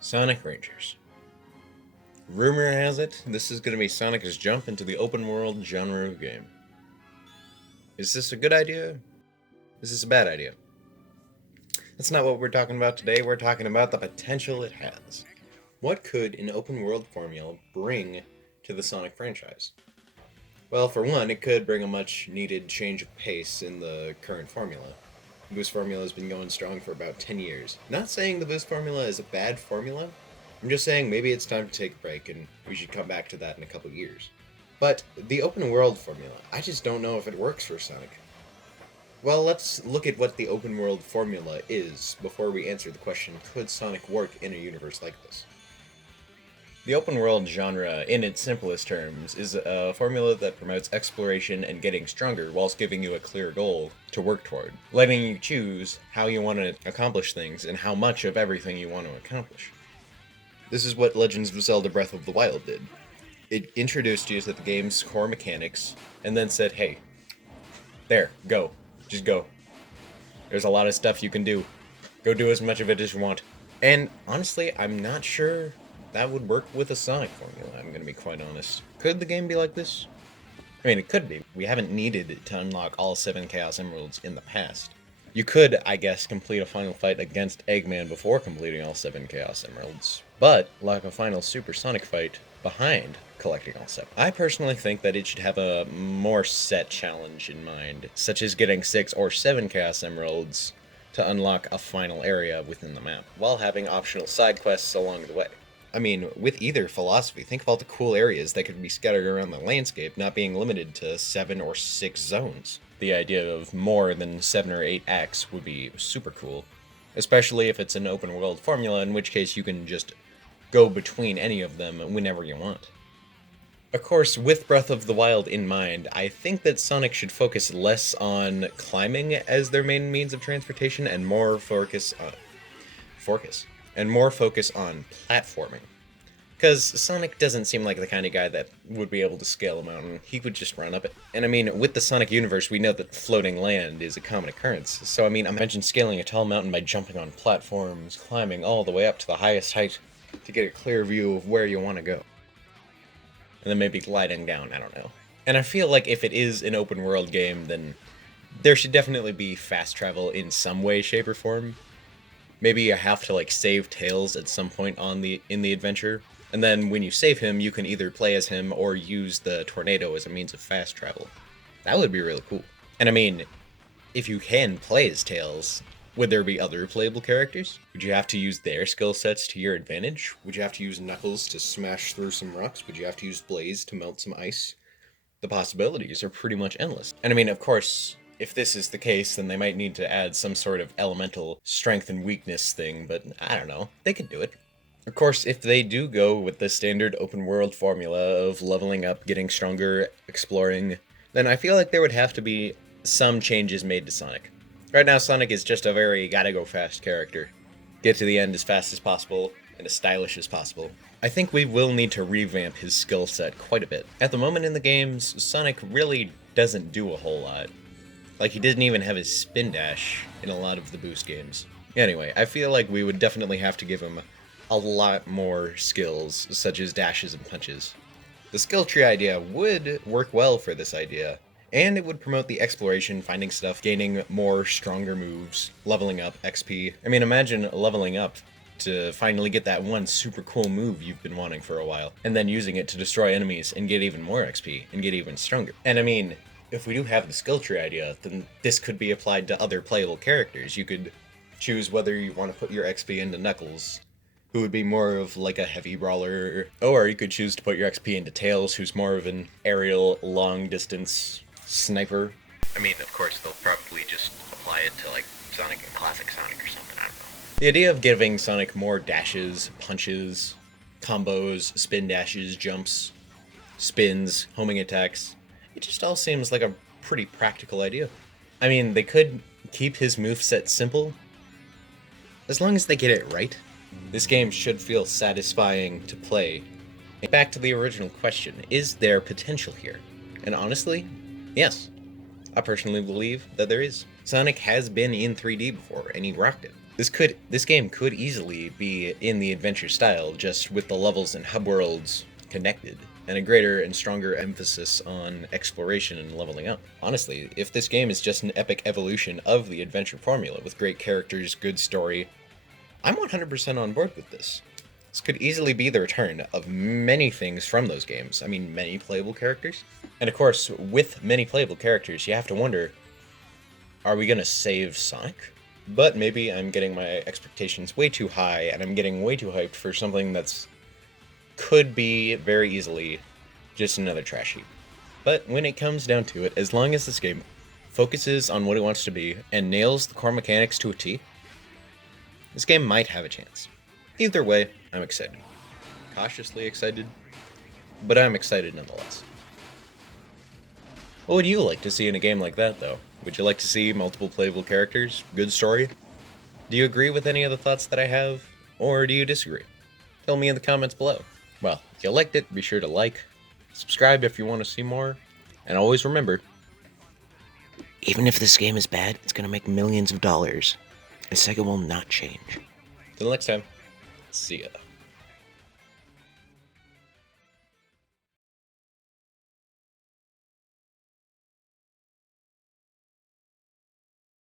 Sonic Rangers. Rumor has it this is going to be Sonic's jump into the open world genre of game. Is this a good idea? Is this a bad idea? That's not what we're talking about today. We're talking about the potential it has. What could an open world formula bring to the Sonic franchise? Well, for one, it could bring a much needed change of pace in the current formula. The Boost formula has been going strong for about 10 years. Not saying the Boost formula is a bad formula, I'm just saying maybe it's time to take a break and we should come back to that in a couple years. But the open world formula, I just don't know if it works for Sonic. Well, let's look at what the open world formula is before we answer the question, could Sonic work in a universe like this? The open world genre, in its simplest terms, is a formula that promotes exploration and getting stronger whilst giving you a clear goal to work toward, letting you choose how you want to accomplish things and how much of everything you want to accomplish. This is what Legends of Zelda Breath of the Wild did. It introduced you to the game's core mechanics, and then said, hey, there, go. Just go. There's a lot of stuff you can do. Go do as much of it as you want. And honestly, I'm not sure that would work with a Sonic formula, I'm gonna be quite honest. Could the game be like this? I mean, it could be. We haven't needed to unlock all 7 Chaos Emeralds in the past. You could, I guess, complete a final fight against Eggman before completing all 7 Chaos Emeralds, but lock a final Super Sonic fight behind collecting all 7. I personally think that it should have a more set challenge in mind, such as getting 6 or 7 Chaos Emeralds to unlock a final area within the map, while having optional side quests along the way. I mean, with either philosophy, think of all the cool areas that could be scattered around the landscape, not being limited to 7 or 6 zones. The idea of more than 7 or 8 acts would be super cool, especially if it's an open world formula, in which case you can just go between any of them whenever you want. Of course, with Breath of the Wild in mind, I think that Sonic should focus less on climbing as their main means of transportation and more focus on platforming. Because Sonic doesn't seem like the kind of guy that would be able to scale a mountain. He would just run up it. And I mean, with the Sonic universe, we know that floating land is a common occurrence. So I mean, imagine scaling a tall mountain by jumping on platforms, climbing all the way up to the highest height to get a clear view of where you want to go. And then maybe gliding down, I don't know. And I feel like if it is an open world game, then there should definitely be fast travel in some way, shape, or form. Maybe you have to like save Tails at some point in the adventure. And then when you save him, you can either play as him or use the tornado as a means of fast travel. That would be really cool. And I mean, if you can play as Tails, would there be other playable characters? Would you have to use their skill sets to your advantage? Would you have to use Knuckles to smash through some rocks? Would you have to use Blaze to melt some ice? The possibilities are pretty much endless. And I mean, of course, if this is the case, then they might need to add some sort of elemental strength and weakness thing, but I don't know. They could do it. Of course, if they do go with the standard open world formula of leveling up, getting stronger, exploring, then I feel like there would have to be some changes made to Sonic. Right now, Sonic is just a very gotta go fast character. Get to the end as fast as possible, and as stylish as possible. I think we will need to revamp his skill set quite a bit. At the moment in the games, Sonic really doesn't do a whole lot. Like, he didn't even have his spin dash in a lot of the Boost games. Anyway, I feel like we would definitely have to give him a lot more skills, such as dashes and punches. The skill tree idea would work well for this idea, and it would promote the exploration, finding stuff, gaining more stronger moves, leveling up, XP. I mean, imagine leveling up to finally get that one super cool move you've been wanting for a while, and then using it to destroy enemies and get even more XP, and get even stronger. And I mean, if we do have the skill tree idea, then this could be applied to other playable characters. You could choose whether you want to put your XP into Knuckles, who would be more of like a heavy brawler, or you could choose to put your XP into Tails, who's more of an aerial, long-distance sniper. I mean, of course, they'll probably just apply it to like Sonic and Classic Sonic or something, I don't know. The idea of giving Sonic more dashes, punches, combos, spin dashes, jumps, spins, homing attacks, it just all seems like a pretty practical idea. I mean, they could keep his moveset simple, as long as they get it right. This game should feel satisfying to play. Back to the original question, is there potential here? And honestly, yes. I personally believe that there is. Sonic has been in 3D before, and he rocked it. This game could easily be in the adventure style, just with the levels and hub worlds connected, and a greater and stronger emphasis on exploration and leveling up. Honestly, if this game is just an epic evolution of the adventure formula with great characters, good story, I'm 100% on board with this. This could easily be the return of many things from those games. I mean, many playable characters. And of course, with many playable characters, you have to wonder, are we going to save Sonic? But maybe I'm getting my expectations way too high, and I'm getting way too hyped for something that's could be very easily just another trash heap. But when it comes down to it, as long as this game focuses on what it wants to be and nails the core mechanics to a T, this game might have a chance. Either way, I'm excited. Cautiously excited, but I'm excited nonetheless. What would you like to see in a game like that, though? Would you like to see multiple playable characters? Good story? Do you agree with any of the thoughts that I have? Or do you disagree? Tell me in the comments below. Well, if you liked it, be sure to like, subscribe if you want to see more, and always remember, even if this game is bad, it's gonna make millions of dollars, and Sega will not change. Till next time, see ya.